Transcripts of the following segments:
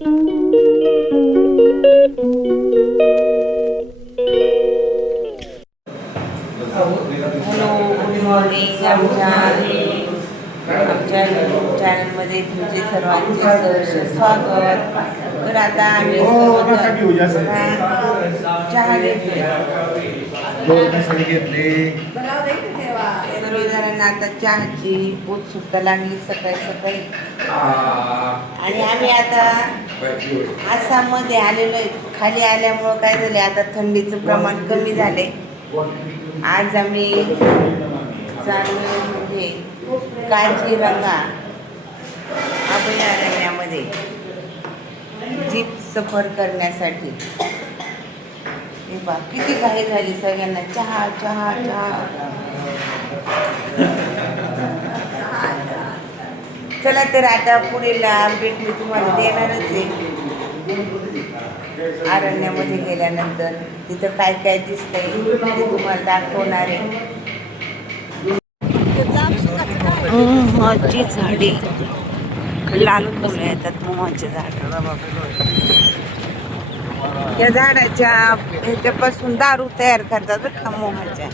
Good morning. आमच्या चॅनलमध्ये तुमचे सर्वांचे सहर्ष स्वागत. तर आता आम्ही चहा घेतले. सर्वजणांना आता चहाची पोत सुद्धा लागली सकाळी सकाळी. आणि आम्ही आता आसाममध्ये आलेलो आहे. खाली आल्यामुळं काय झालं, आता थंडीचं प्रमाण कमी झाले. आज आम्ही चाललोय म्हणजे काझीरंगा अभयारण्यामध्ये जीप सफर करण्यासाठी. हे बा किती घाई झाली सगळ्यांना, चहा चहा चहा. चला तर आता पुढील अपडेट मी तुम्हाला देणारच आहे. अरण्यामध्ये गेल्यानंतर तिथं काय काय दिसतंय ते तुम्हाला दाखवणार आहे. मोहाची झाडे, लाल फुलं येतात मोहाच्या झाडाला. या झाडाच्या ह्याच्यापासून दारू तयार करतात बरं का, मोहाच्या.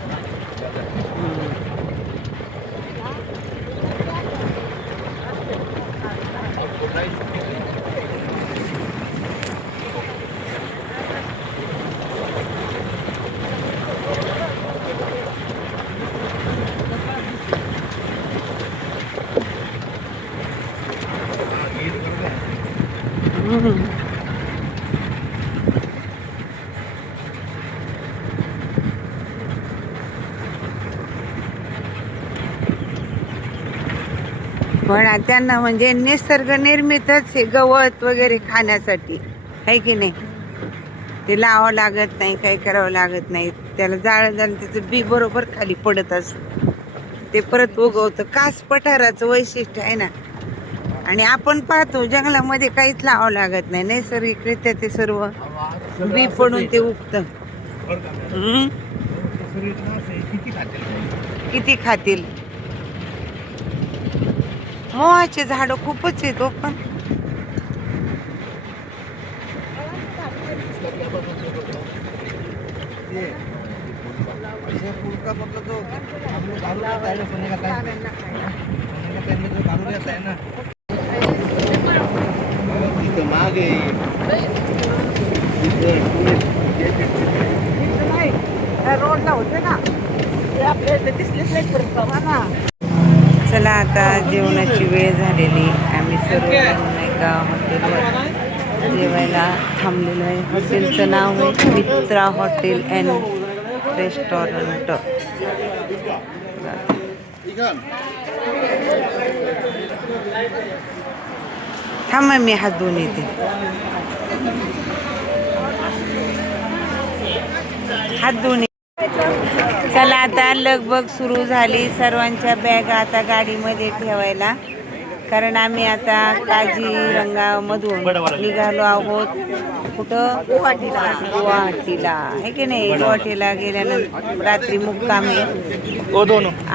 पण त्यांना म्हणजे निसर्ग निर्मितच हे गवत वगैरे खाण्यासाठी आहे की नाही. ते लावावं लागत नाही, काही करावं लागत नाही. त्याला जाळं झालं त्याचं बी बरोबर खाली पडत असतं, ते परत उगवतं. कास पठाराचं वैशिष्ट्य आहे ना. आणि आपण पाहतो जंगलामध्ये काहीच लावावं लागत नाही, नैसर्गिकरित्या ते सर्व बी पडून ते उगतं. किती खातील. मोहाचे झाड खूपच आहेत. पण रोडला होते ना चला आता जेवणाची वेळ झालेली. आम्ही सर्व एका हॉटेलवर जेवायला थांबलेलो आहे. हॉटेलचं नाव आहे मित्रा हॉटेल अँड रेस्टॉरंट. थांबा मी हात धुवून येते. हात धुवून. चला आता लगबग सुरू झाली. सर्वांच्या बॅग आता गाडीमध्ये ठेवायला, कारण आम्ही आता काझीरंगामधून निघालो आहोत. कुठं? गुवाहाटीला आहे की नाही. गुवाहाटीला गेल्यानंतर रात्री मुक्काम आहे.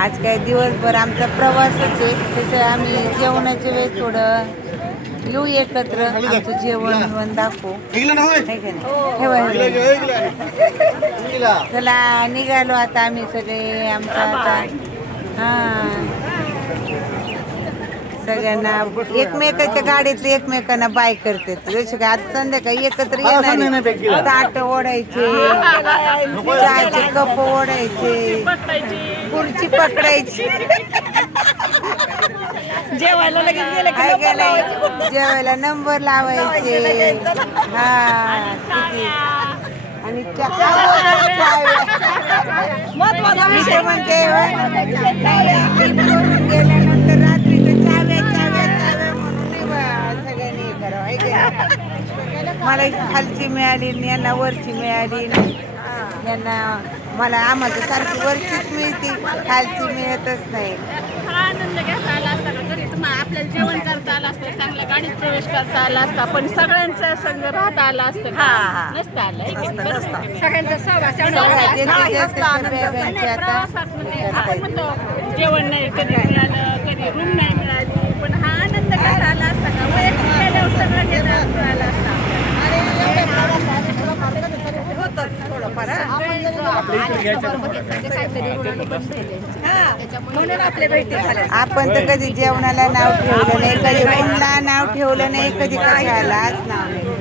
आज काय दिवसभर आमचा प्रवासच आहे. त्याचं आम्ही जेवणाच्या वेळेस थोडं येऊ एकत्र, आमचं जेवण दाखवू आहे की नाही. चला निघालो आता आम्ही सगळे. आमचा आता सगळ्यांना एकमेकाच्या गाडीतले एकमेकांना बाय करते. जसे काय आज संध्याकाळी एकत्र येणार, ताट ओढायचे, चहाचे कप ओढायचे, खुर्ची पकडायची. जेवायला लगेच गेलं, जेवायला नंबर लावायचे. आणि म्हणते गेल्यानंतर रात्रीचं चाव्या म्हणून सगळ्यांनी हे करावं. मला खालची मिळाली, यांना वरची मिळाली. यांना मला आम्हाला सारखी वरचीच मिळते, खालची मिळतच नाही. आनंद घेता आला असता का, तरी तुम्हाला आपल्याला जेवण करता आलं असतं, चांगल्या गाडीत प्रवेश करता आला असता, पण सगळ्यांच्या संग राहता आला असतं नसतं आलं. सगळ्यांचा सहवास जेवण नाही कधी मिळालं, कधी रूम नाही मिळाली, पण हा आनंद घेता आला असता का. वैयक्तिक गेल्यावर सगळं घेता आला म्हणून आपल्या भेटी झाल्या. आपण तर कधी जेवणाला नाव ठेवलं नाही, कधी रूमला नाव ठेवलं नाही, कधी कशालाच नाव नाही.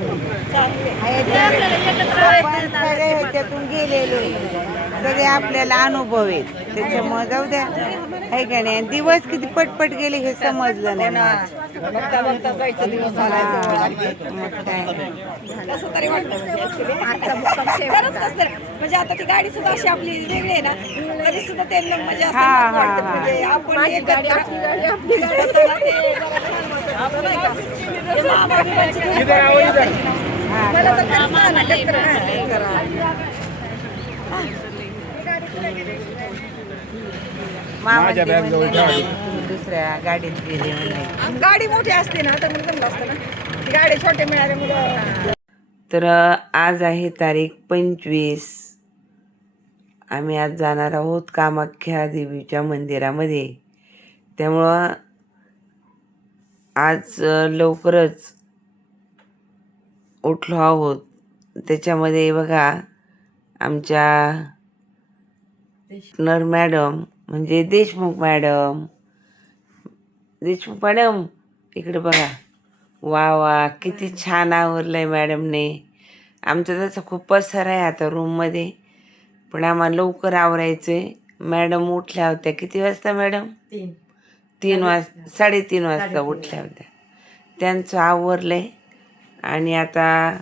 आपण सगळे ह्याच्यातून गेलेलो आहे. सगळे आपल्याला अनुभव आहेत, त्याच्यामुळे जाऊ द्या. आहे का नाही? दिवस किती पटपट गेले हे समजलं नाही मला. बघता बघता जायचं दिवस आलाय जवळ अगदी. मग काय. कसं तरी वाटतं म्हणजे actually. खरंच कसं तरी. म्हणजे आता ती गाडी सुद्धा अशी आपली वेगळी आहे ना, तरी सुद्धा त्यांना म्हणजे असं हा, नको वाटतं. हा. म्हणजे आपण एकत्र होताना ते जरा छान वाटतं. आपलं नाही का? ते महामारीची हा. मला तर खरंच छान वाटलं. कसं तरी जरा. मामा तुम्ही दुसऱ्या गाडीत गेले म्हणे. गाडी मोठी असते ना तर मग जमलं असतं ना. ती गाडी छोटे मिळाल्यामुळं. तर आज आहे तारीख 25. आम्ही आज जाणार आहोत कामाख्या देवीच्या मंदिरामध्ये. त्यामुळं आज लवकरच उठलो आहोत. त्याच्यामध्ये बघा आमच्या नर मॅडम म्हणजे देशमुख मॅडम इकडे बघा. वा वा किती छान आवरलंय मॅडमने. आमचं तसं खूप पसार आहे आता रूममध्ये, पण आम्हाला लवकर आवरायचं आहे. मॅडम उठल्या होत्या किती वाजता मॅडम? 3 वाजता 3:30 वाजता उठल्या होत्या. त्यांचं आवरलंय आणि आता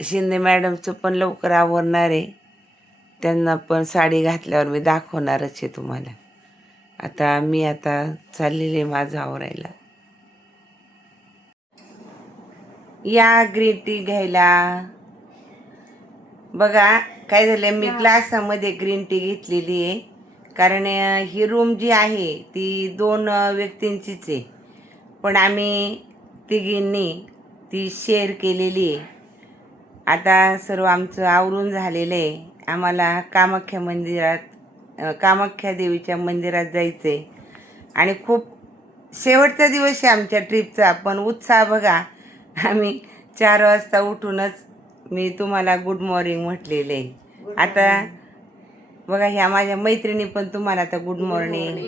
शिंदे मॅडमचं पण लवकर आवरणार आहे. त्यांना पण साडी घातल्यावर मी दाखवणारच आहे तुम्हाला. आता चाललेले माझं आवरायला. या ग्रीन टी घ्यायला. बघा काय झालं, मी ग्लासामध्ये ग्रीन टी घेतलेली आहे. कारण ही रूम जी आहे ती 2 व्यक्तींचीच आहे, पण आम्ही तिघींनी ती शेअर केलेली आहे. आता सर्व आमचं आवरून झालेलं आहे. आम्हाला कामाख्या देवीच्या मंदिरात जायचं आहे आणि खूप शेवटचा दिवस आहे आमच्या ट्रिपचा. पण उत्साह बघा, आम्ही 4 वाजता उठूनच मी तुम्हाला गुड मॉर्निंग म्हटलेलं आहे. आता बघा ह्या माझ्या मैत्रिणी पण तुम्हाला आता गुड मॉर्निंग.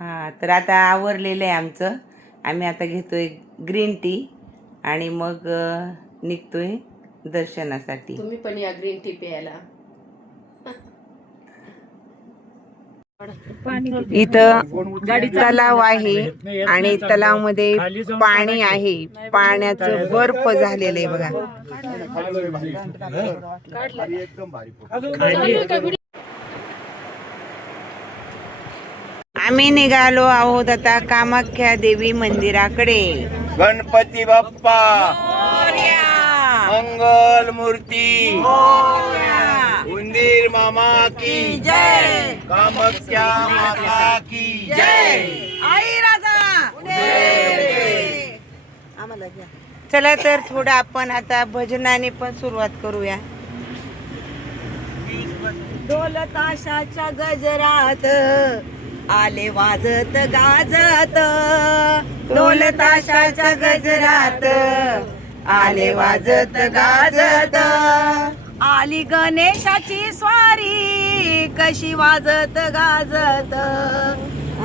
हां, तर आता आवरलेलं आहे आमचं. आम्ही आता घेतोय ग्रीन टी आणि मग निघतोय दर्शनासाठी. तुम्ही पण या ग्रीन टी प्यायला. इथं तलाव आहे आणि तलावामध्ये पाणी आहे. पाण्याचं बर्फ झालेलं आहे बघा. आम्ही निघालो आहोत आता कामाख्या देवी मंदिराकडे. गणपती बाप्पा मंगल मूर्ती उंदीर मामा की जय, कामाख्या माता की जय. आई राजा. चला तर थोडं आपण आता भजनाने पण सुरुवात करूया. ढोल ताशाच्या गजरात आले वाजत गाजत. ढोल ताशाच्या गजरात आले वाजत गाजत. आली गणेशाची स्वारी कशी वाजत गाजत.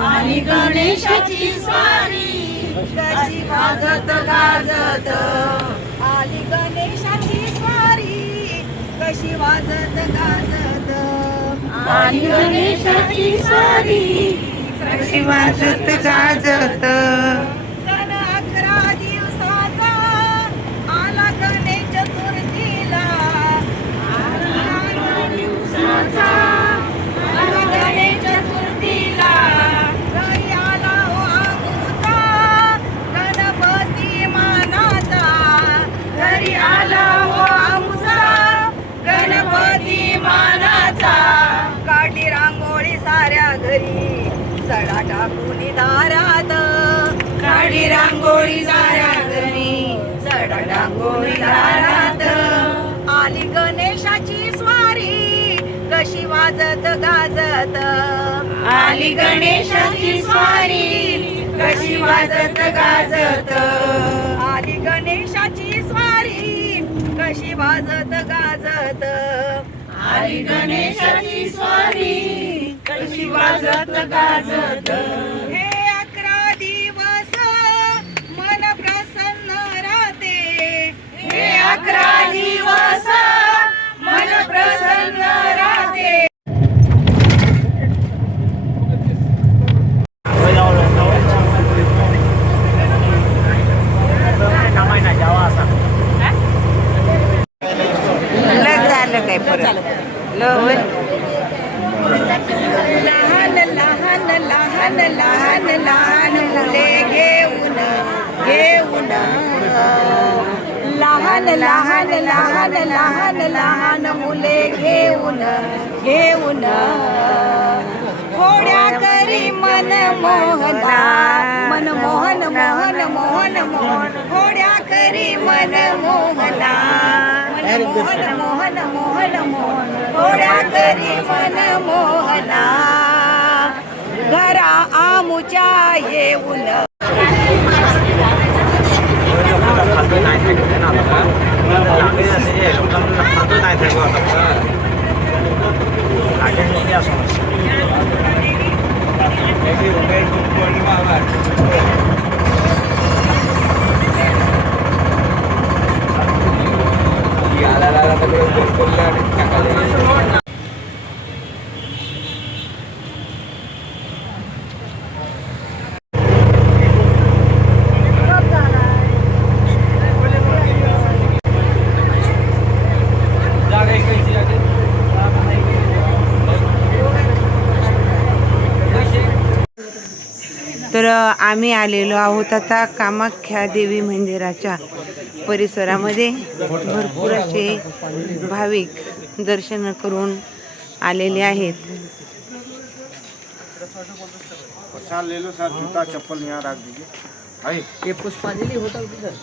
आणि गणेशाची स्वारी कशी वाजत गाजत. आली गणेशाची स्वारी कशी वाजत गाजत. आणि गणेशाची स्वारी कशी वाजत गाजत. सण 11 दिवसाचा आला गणेश चतुर्थीला. गणेश चतुर्थीला घरी आला हो आमचा गणपती मानाचा. घरी आला हो आमचा गणपती मानाचा. काढली रांगोळी साऱ्या घरी सडा टाकून दारात. काढी रांगोळी साऱ्या घरी सडा टाकून दारात. आली गणेशाची स्वारी कशी वाजत गाजत. आली गणेशाची स्वारी कशी वाजत गाजत. आली गणेशाची स्वारी आई गणेशाची स्वारी कशी वाजत गाजत. हे 11 दिवस मन प्रसन्न राहते. हे 11 दिवस मन प्रसन्न राहते. लग झालं काय परत लवण लहान लहान लहान लहान लहान मुले घेऊन घेऊन लहान लहान लहान लहान लहान मुले घेऊन घेऊन घोड्या करी मन मोहना मन मोहन मोहन मोहन मोहन घोड्या करी मन मोहना मन मोहन मोहन मोहन मोहन घोड्या करी मन मोहना घरा आमुच्या येऊन तर आम्ही आलेलो आहोत आता कामाख्या देवी मंदिराच्या परिसरामध्ये. भरपूर असे भाविक दर्शन करून आलेले आहेत. ले लो सर, जूता चप्पल यहाँ रख दीजिए. ये पुष्पांजलि होटल किधर?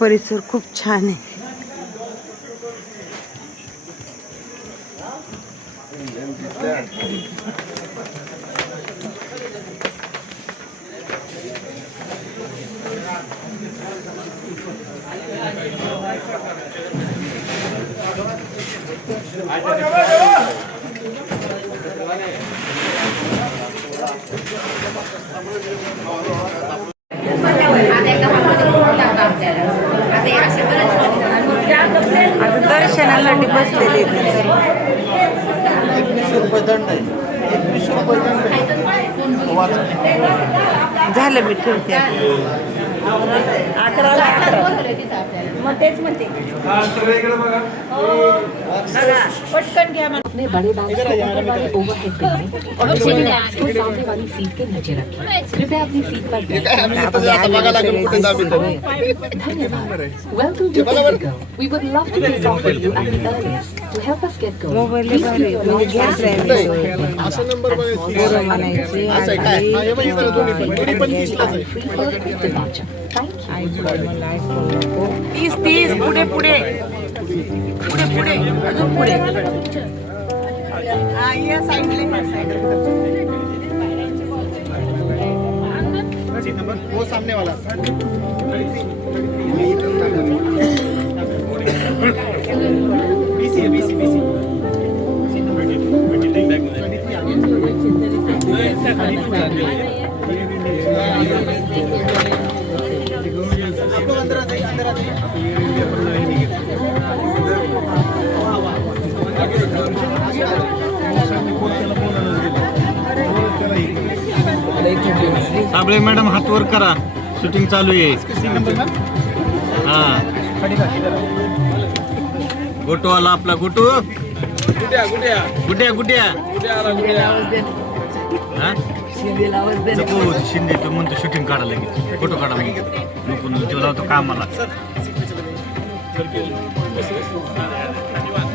परिसर खूप छान आहे. आता दर्शनासाठी बसलेले झालं मी ठेवते. 11 मग तेच म्हणते पटकन घ्या. अपने बड़े बैग को ऊपर वाले ओवरहेड बिन में और दूसरे बैग को सामने वाली सीट के नीचे रखें. कृपया अपनी सीट पर धन्यवाद. Welcome to Indigo. We would love to take off with you at the earliest. To help us get going, mobile please keep your luggage घ्या and small पोरं म्हणायची free for a quick departure. Thank you. 30 पुढे पुढे पुढे पुढे अजून पुढे. वो सामने वाला. बीसी है, बीसी बीसी. आप लोग अंदर आ जाइए, अंदर आ जाइए. साबळे मॅडम हात वर करा, शूटिंग चालू आहे. हा गोटूवाला आपला गोटू गुड्या गुड्या गुड्या हा नको शिंदे तो म्हणतो शूटिंग काढायला लागेल, फोटो काढा नको जेव्हा लावतो कामाला. धन्यवाद.